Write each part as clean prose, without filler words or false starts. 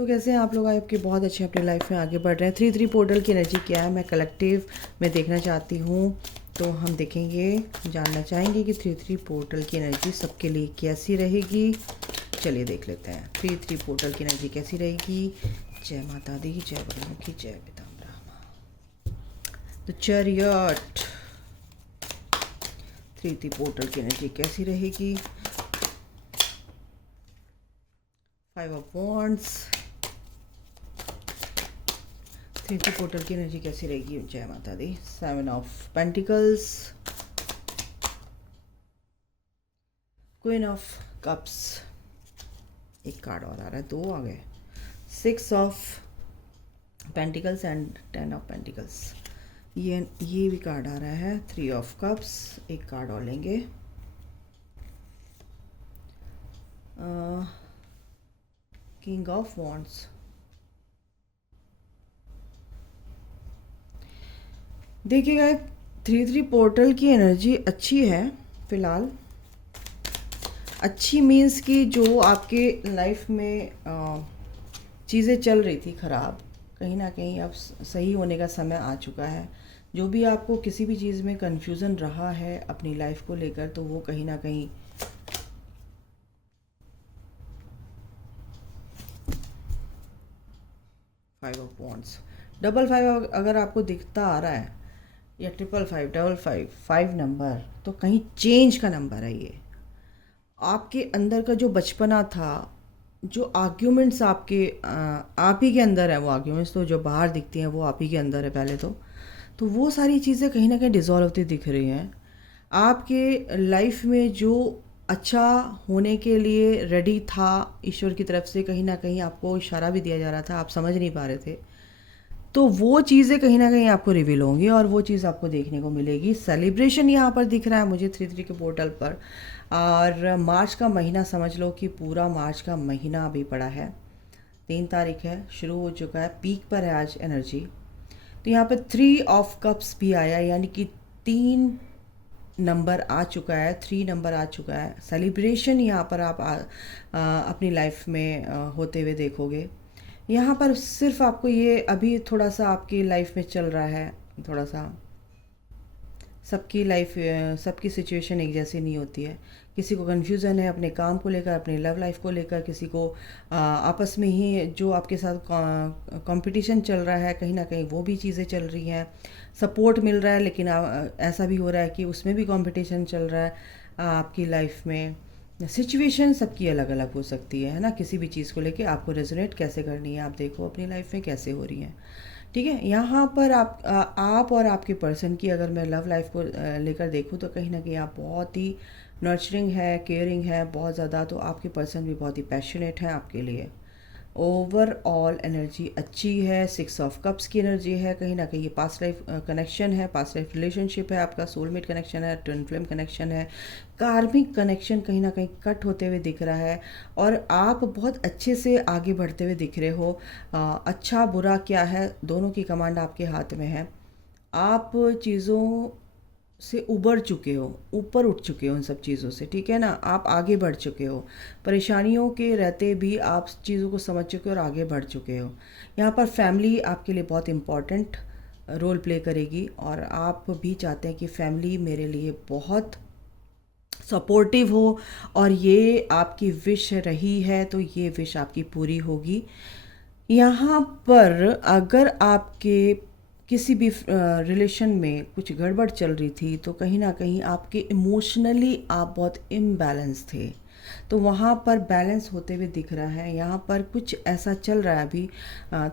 दोस्तों, कैसे हैं आप लोग? आपके बहुत अच्छे अपनी लाइफ में आगे बढ़ रहे हैं। 3-3 पोर्टल की एनर्जी क्या है मैं कलेक्टिव में देखना चाहती हूँ। तो हम देखेंगे, जानना चाहेंगे कि 3-3 पोर्टल की एनर्जी सबके लिए कैसी रहेगी। चलिए देख लेते हैं 3-3 पोर्टल की एनर्जी कैसी रहेगी। जय माता दी, जय बड़मुखी, जय पिताम्बरा। द चैरियट, 3-3 पोर्टल की एनर्जी कैसी रहेगी। 5 ऑफ वॉन्ड्स, 3-3 पोर्टल की एनर्जी कैसी रहेगी। जय माता दी। 7 of pentacles, queen of cups, एक कार्ड और आ रहा है, 2 आ गए। 6 of pentacles and 10 of pentacles. ये भी कार्ड आ रहा है। 3 ऑफ कप्स, एक कार्ड और लेंगे। King of wands. देखिएगा 3-3 पोर्टल की एनर्जी अच्छी है फ़िलहाल। अच्छी मीन्स कि जो आपके लाइफ में चीज़ें चल रही थी ख़राब, कहीं ना कहीं अब सही होने का समय आ चुका है। जो भी आपको किसी भी चीज़ में कन्फ्यूज़न रहा है अपनी लाइफ को लेकर, तो वो कहीं ना कहीं फाइव ऑफ वॉन्ड्स, 555 अगर आपको दिखता आ रहा है, या 555, 5 नंबर, तो कहीं चेंज का नंबर है ये। आपके अंदर का जो बचपना था, जो आर्ग्यूमेंट्स आपके आप ही के अंदर है, वो आर्ग्यूमेंट्स तो जो बाहर दिखती हैं वो आप ही के अंदर है पहले तो वो सारी चीज़ें कहीं ना कहीं डिज़ोल्व होती दिख रही हैं। आपके लाइफ में जो अच्छा होने के लिए रेडी था ईश्वर की तरफ से, कहीं ना कहीं आपको इशारा भी दिया जा रहा था, आप समझ नहीं पा रहे थे, तो वो चीज़ें कहीं ना कहीं आपको रिवील होंगी और वो चीज़ आपको देखने को मिलेगी। सेलिब्रेशन यहाँ पर दिख रहा है मुझे 3-3 के पोर्टल पर। और मार्च का महीना समझ लो कि पूरा मार्च का महीना अभी पड़ा है। 3 तारीख है, शुरू हो चुका है, पीक पर है आज एनर्जी। तो यहाँ पे 3 ऑफ कप्स भी आया, यानी कि 3 नंबर आ चुका है, 3 नंबर आ चुका है। सेलिब्रेशन यहाँ पर आप अपनी लाइफ में होते हुए देखोगे। यहाँ पर सिर्फ आपको ये अभी थोड़ा सा आपकी लाइफ में चल रहा है, थोड़ा सा सबकी लाइफ, सबकी सिचुएशन एक जैसी नहीं होती है। किसी को कन्फ्यूज़न है अपने काम को लेकर, अपनी लव लाइफ को लेकर, किसी को आपस में ही जो आपके साथ कंपटीशन चल रहा है, कहीं ना कहीं वो भी चीज़ें चल रही हैं। सपोर्ट मिल रहा है, लेकिन ऐसा भी हो रहा है कि उसमें भी कंपटीशन चल रहा है आपकी लाइफ में। सिचुएशन सबकी अलग अलग हो सकती है ना। किसी भी चीज़ को लेके आपको रेजोनेट कैसे करनी है, आप देखो अपनी लाइफ में कैसे हो रही हैं। ठीक है, यहाँ पर आप और आपके पर्सन की अगर मैं लव लाइफ को लेकर देखूँ, तो कहीं ना कहीं आप बहुत ही नर्चरिंग है, केयरिंग है बहुत ज़्यादा। तो आपके पर्सन भी बहुत ही पैशनेट है आपके लिए। ओवरऑल एनर्जी अच्छी है। 6 ऑफ कप्स की एनर्जी है। कहीं ना कहीं ये पास्ट लाइफ कनेक्शन है, पास्ट लाइफ रिलेशनशिप है, आपका सोलमेट कनेक्शन है, ट्विन फ्लेम कनेक्शन है, कार्मिक कनेक्शन कहीं ना कहीं कट होते हुए दिख रहा है। और आप बहुत अच्छे से आगे बढ़ते हुए दिख रहे हो। अच्छा बुरा क्या है, दोनों की कमांड आपके हाथ में है। आप चीज़ों से उबर चुके हो, ऊपर उठ चुके हो उन सब चीज़ों से, ठीक है ना। आप आगे बढ़ चुके हो, परेशानियों के रहते भी आप चीज़ों को समझ चुके हो और आगे बढ़ चुके हो। यहाँ पर फैमिली आपके लिए बहुत इम्पॉर्टेंट रोल प्ले करेगी, और आप भी चाहते हैं कि फैमिली मेरे लिए बहुत सपोर्टिव हो, और ये आपकी विश रही है तो ये विश आपकी पूरी होगी। यहाँ पर अगर आपके किसी भी रिलेशन में कुछ गड़बड़ चल रही थी, तो कहीं ना कहीं आपके इमोशनली आप बहुत इम्बैलेंस थे, तो वहाँ पर बैलेंस होते हुए दिख रहा है। यहाँ पर कुछ ऐसा चल रहा है अभी,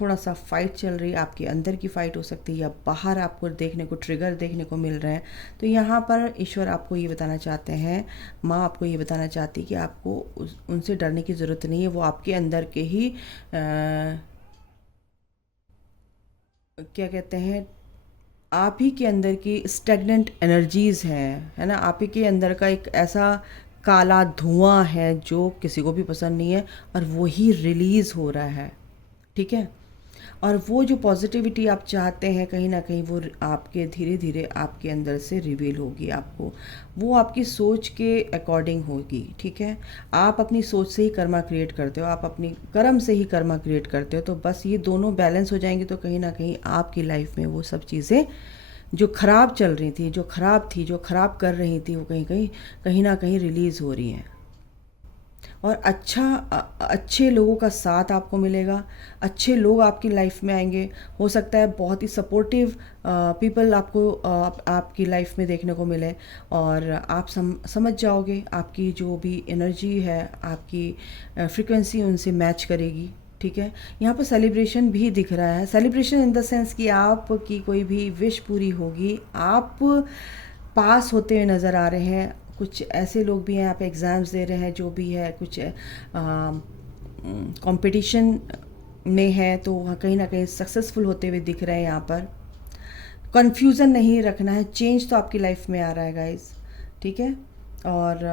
थोड़ा सा फाइट चल रही है, आपके अंदर की फ़ाइट हो सकती है या बाहर आपको देखने को ट्रिगर देखने को मिल रहे हैं। तो यहाँ पर ईश्वर आपको ये बताना चाहते हैं, माँ आपको ये बताना चाहती है कि आपको उनसे डरने की ज़रूरत नहीं है। वो आपके अंदर के ही क्या कहते हैं, आप ही के अंदर की स्टेगनेंट एनर्जीज़ हैं, है ना। आप ही के अंदर का एक ऐसा काला धुआं है जो किसी को भी पसंद नहीं है, और वो ही रिलीज़ हो रहा है, ठीक है। और वो जो पॉजिटिविटी आप चाहते हैं कहीं ना कहीं वो आपके धीरे धीरे आपके अंदर से रिवील होगी आपको। वो आपकी सोच के अकॉर्डिंग होगी, ठीक है। आप अपनी सोच से ही कर्मा क्रिएट करते हो, आप अपनी कर्म से ही कर्मा क्रिएट करते हो। तो बस ये दोनों बैलेंस हो जाएंगे तो कहीं ना कहीं आपकी लाइफ में वो सब चीज़ें जो ख़राब चल रही थी, जो ख़राब थी, जो ख़राब कर रही थी, वो कहीं ना कहीं रिलीज़ हो रही हैं। और अच्छे लोगों का साथ आपको मिलेगा, अच्छे लोग आपकी लाइफ में आएंगे। हो सकता है बहुत ही सपोर्टिव पीपल आपको आपकी लाइफ में देखने को मिले, और आप समझ जाओगे आपकी जो भी एनर्जी है, आपकी फ्रीक्वेंसी उनसे मैच करेगी, ठीक है। यहाँ पर सेलिब्रेशन भी दिख रहा है, सेलिब्रेशन इन द सेंस कि आपकी कोई भी विश पूरी होगी, आप पास होते हुए नज़र आ रहे हैं। कुछ ऐसे लोग भी हैं यहाँ पे एग्ज़ाम्स दे रहे हैं, जो भी है कुछ कंपटीशन में है, तो वहाँ कहीं ना कहीं सक्सेसफुल होते हुए दिख रहे हैं। यहाँ पर कन्फ्यूज़न नहीं रखना है, चेंज तो आपकी लाइफ में आ रहा है गाइस, ठीक है। और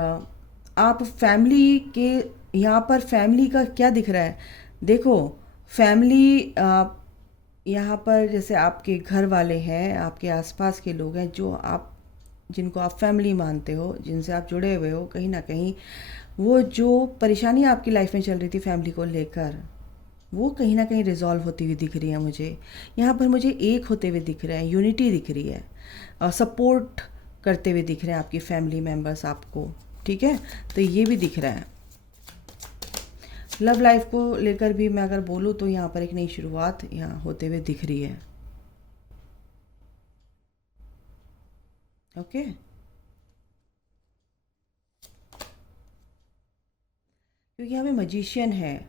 आप फैमिली के, यहाँ पर फैमिली का क्या दिख रहा है, देखो फैमिली यहाँ पर जैसे आपके घर वाले हैं, आपके आसपास के लोग हैं, जो आप जिनको आप फैमिली मानते हो, जिनसे आप जुड़े हुए हो, कहीं ना कहीं वो जो परेशानी आपकी लाइफ में चल रही थी फैमिली को लेकर, वो कहीं ना कहीं रिजॉल्व होती हुई दिख रही है मुझे। यहाँ पर मुझे एक होते हुए दिख रहे हैं, यूनिटी दिख रही है, सपोर्ट करते हुए दिख रहे हैं आपकी फैमिली मेम्बर्स आपको, ठीक है। तो ये भी दिख रहा है। लव लाइफ को लेकर भी मैं अगर बोलूँ तो यहाँ पर एक नई शुरुआत यहाँ होते हुए दिख रही है, ओके। क्योंकि यहाँ पे मजिशियन है,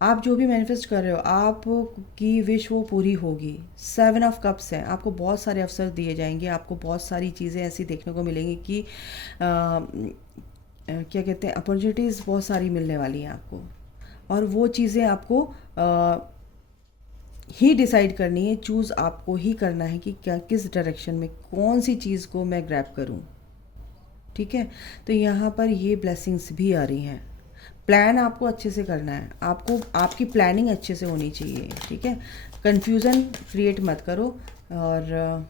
आप जो भी मैनिफेस्ट कर रहे हो आपकी विश वो पूरी होगी। 7 ऑफ कप्स है, आपको बहुत सारे अवसर दिए जाएंगे, आपको बहुत सारी चीज़ें ऐसी देखने को मिलेंगी कि क्या कहते हैं, अपॉर्चुनिटीज़ बहुत सारी मिलने वाली हैं आपको। और वो चीज़ें आपको ही डिसाइड करनी है, चूज़ आपको ही करना है कि क्या किस डायरेक्शन में कौन सी चीज़ को मैं ग्रैब करूं, ठीक है। तो यहाँ पर ये ब्लेसिंग्स भी आ रही हैं। प्लान आपको अच्छे से करना है, आपको आपकी प्लानिंग अच्छे से होनी चाहिए, ठीक है। कन्फ्यूज़न क्रिएट मत करो। और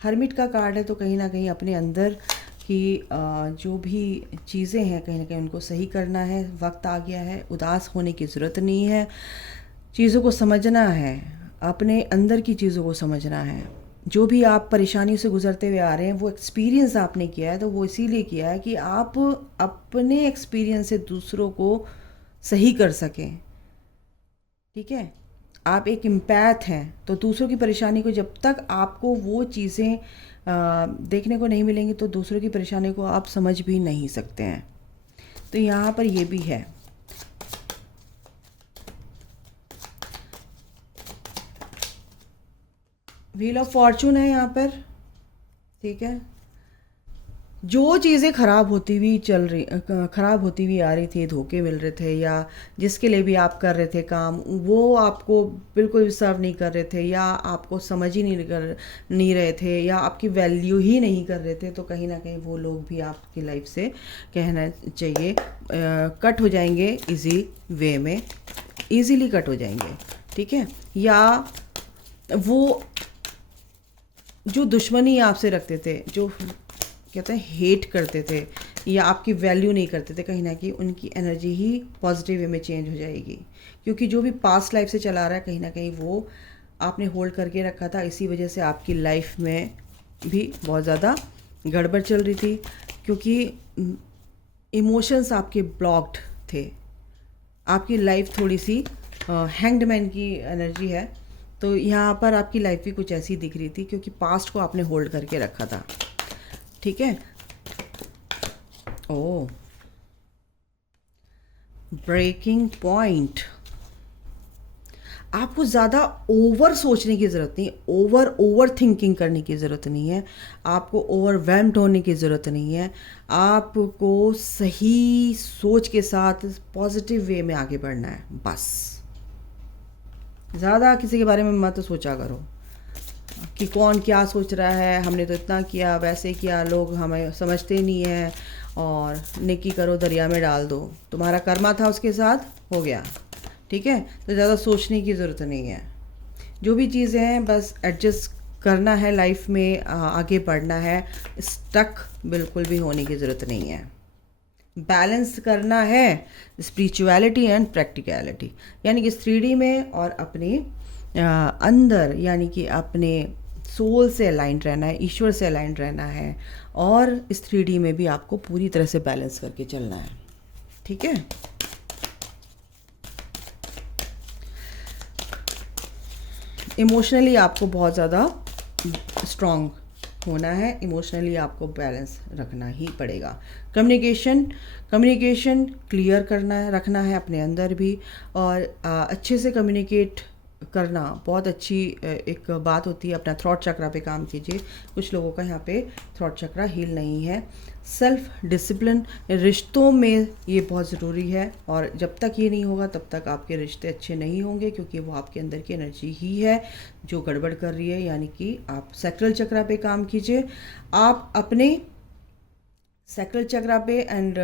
हर्मिट का कार्ड है, तो कहीं ना कहीं अपने अंदर कि जो भी चीज़ें हैं कहीं ना कहीं उनको सही करना है, वक्त आ गया है, उदास होने की ज़रूरत नहीं है, चीज़ों को समझना है, अपने अंदर की चीज़ों को समझना है। जो भी आप परेशानियों से गुजरते हुए आ रहे हैं वो एक्सपीरियंस आपने किया है, तो वो इसीलिए किया है कि आप अपने एक्सपीरियंस से दूसरों को सही कर सकें, ठीक है। आप एक इम्पैथ हैं, तो दूसरों की परेशानी को जब तक आपको वो चीज़ें देखने को नहीं मिलेंगी तो दूसरों की परेशानी को आप समझ भी नहीं सकते हैं। तो यहाँ पर ये भी है। व्हील ऑफ फॉर्चून है यहाँ पर, ठीक है। जो चीज़ें ख़राब होती हुई ख़राब होती हुई आ रही थी, धोखे मिल रहे थे, या जिसके लिए भी आप कर रहे थे काम वो आपको बिल्कुल भी सर्व नहीं कर रहे थे, या आपको समझ ही नहीं रहे थे, या आपकी वैल्यू ही नहीं कर रहे थे, तो कहीं ना कहीं वो लोग भी आपकी लाइफ से कहना चाहिए कट हो जाएंगे, इजी वे में ईज़िली कट हो जाएंगे, ठीक है। या वो जो दुश्मनी आपसे रखते थे, जो कहते हैं हेट करते थे, या आपकी वैल्यू नहीं करते थे, कहीं ना कहीं उनकी एनर्जी ही पॉजिटिव वे में चेंज हो जाएगी। क्योंकि जो भी पास्ट लाइफ से चला रहा है कहीं ना कहीं वो आपने होल्ड करके रखा था, इसी वजह से आपकी लाइफ में भी बहुत ज़्यादा गड़बड़ चल रही थी, क्योंकि इमोशंस आपके ब्लॉक्ड थे। आपकी लाइफ थोड़ी सी हैंग्ड मैन की एनर्जी है, तो यहाँ पर आपकी लाइफ भी कुछ ऐसी दिख रही थी क्योंकि पास्ट को आपने होल्ड करके रखा था, ठीक है। ओ, ब्रेकिंग पॉइंट। आपको ज़्यादा ओवर सोचने की ज़रूरत नहीं, ओवर थिंकिंग करने की ज़रूरत नहीं है, आपको ओवरवेल्म्ड होने की ज़रूरत नहीं है। आपको सही सोच के साथ पॉजिटिव वे में आगे बढ़ना है, बस। ज़्यादा किसी के बारे में मत सोचा करो कि कौन क्या सोच रहा है, हमने तो इतना किया, वैसे किया, लोग हमें समझते नहीं हैं, और नेकी करो दरिया में डाल दो, तुम्हारा कर्मा था उसके साथ, हो गया, ठीक है, तो ज़्यादा सोचने की ज़रूरत नहीं है। जो भी चीज़ें हैं बस एडजस्ट करना है लाइफ में, आगे बढ़ना है। स्टक बिल्कुल भी होने की ज़रूरत नहीं है। बैलेंस करना है स्पिरिचुअलिटी एंड प्रैक्टिकलिटी, यानी कि 3D में और अपने अंदर, यानी कि अपने सोल से अलाइंड रहना है, ईश्वर से अलाइंड रहना है, और इस 3D में भी आपको पूरी तरह से बैलेंस करके चलना है। ठीक है, इमोशनली आपको बहुत ज़्यादा स्ट्रॉन्ग होना है, इमोशनली आपको बैलेंस रखना ही पड़ेगा। कम्युनिकेशन क्लियर करना है, रखना है अपने अंदर भी, और अच्छे से कम्युनिकेट करना बहुत अच्छी एक बात होती है। अपना थ्रॉट चक्रा पे काम कीजिए। कुछ लोगों का यहाँ पे थ्रॉट चक्रा हील नहीं है। सेल्फ डिसिप्लिन रिश्तों में ये बहुत ज़रूरी है, और जब तक ये नहीं होगा तब तक आपके रिश्ते अच्छे नहीं होंगे, क्योंकि वो आपके अंदर की एनर्जी ही है जो गड़बड़ कर रही है। यानी कि आप सैक्रल चक्रा पे काम कीजिए। आप अपने सैक्रल चक्रा पे एंड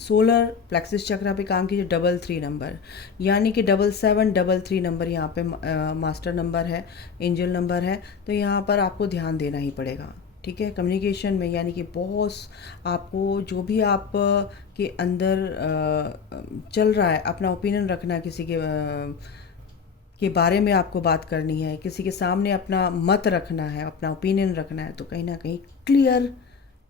सोलर प्लेक्सिस चक्रा पे काम कीजिए। 333 नंबर, यानी कि 7733 नंबर यहाँ पे मास्टर नंबर है, एंजल नंबर है। तो यहाँ पर आपको ध्यान देना ही पड़ेगा। ठीक है, कम्युनिकेशन में, यानी कि बहुत आपको जो भी आप के अंदर चल रहा है, अपना ओपिनियन रखना, किसी के बारे में आपको बात करनी है, किसी के सामने अपना मत रखना है, अपना ओपिनियन रखना है, तो कहीं ना कहीं क्लियर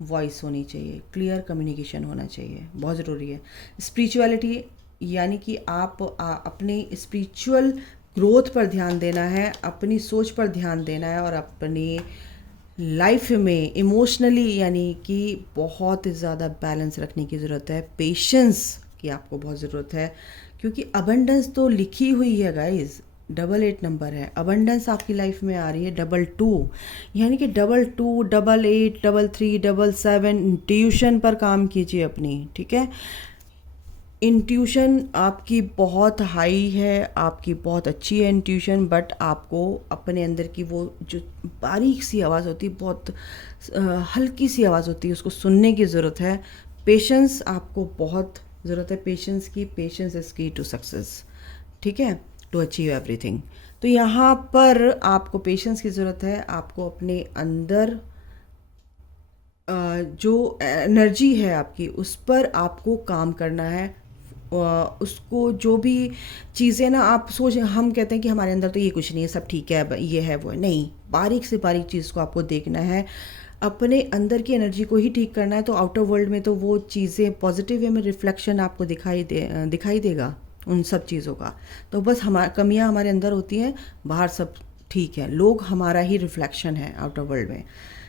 वॉइस होनी चाहिए, क्लियर कम्युनिकेशन होना चाहिए, बहुत ज़रूरी है। स्पिरिचुअलिटी, यानी कि आप अपने स्पिरिचुअल ग्रोथ पर ध्यान देना है, अपनी सोच पर ध्यान देना है, और अपनी लाइफ में इमोशनली, यानी कि बहुत ज़्यादा बैलेंस रखने की ज़रूरत है। पेशेंस की आपको बहुत ज़रूरत है, क्योंकि अबंडेंस तो लिखी हुई है गाइस। 88 नंबर है, अबंडेंस आपकी लाइफ में आ रही है। 22, यानी कि 22, 88, 33, 77, ट्यूशन पर काम कीजिए अपनी। ठीक है, इंट्यूशन आपकी बहुत हाई है, आपकी बहुत अच्छी है इंट्यूशन, बट आपको अपने अंदर की वो जो बारीक सी आवाज़ होती है, बहुत हल्की सी आवाज़ होती है, उसको सुनने की ज़रूरत है। पेशेंस आपको बहुत ज़रूरत है, पेशेंस की। पेशेंस इज़ की टू सक्सेस। ठीक है, टू अचीव एवरीथिंग। तो यहाँ पर आपको पेशेंस की ज़रूरत है। आपको अपने अंदर जो एनर्जी है आपकी, उस पर आपको काम करना है। उसको जो भी चीज़ें ना आप सोच, हम कहते हैं कि हमारे अंदर तो ये कुछ नहीं है, सब ठीक है, ये है वो है, नहीं, बारीक से बारीक चीज़ को आपको देखना है, अपने अंदर की एनर्जी को ही ठीक करना है। तो आउटर वर्ल्ड में तो वो चीज़ें पॉजिटिव वे में रिफ्लेक्शन आपको दिखाई देगा उन सब चीज़ों का। तो बस कमियां हमारे अंदर होती हैं, बाहर सब ठीक है, लोग हमारा ही रिफ्लेक्शन है आउटर वर्ल्ड में।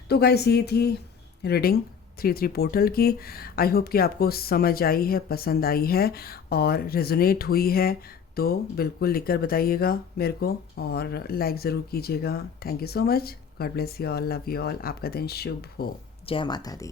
तो गाइस, ये थी रीडिंग 33 पोर्टल की। आई होप कि आपको समझ आई है, पसंद आई है और रेजोनेट हुई है। तो बिल्कुल लिखकर बताइएगा मेरे को, और लाइक ज़रूर कीजिएगा। Thank you so much. God bless you all, love you all. आपका दिन शुभ हो। जय माता दी।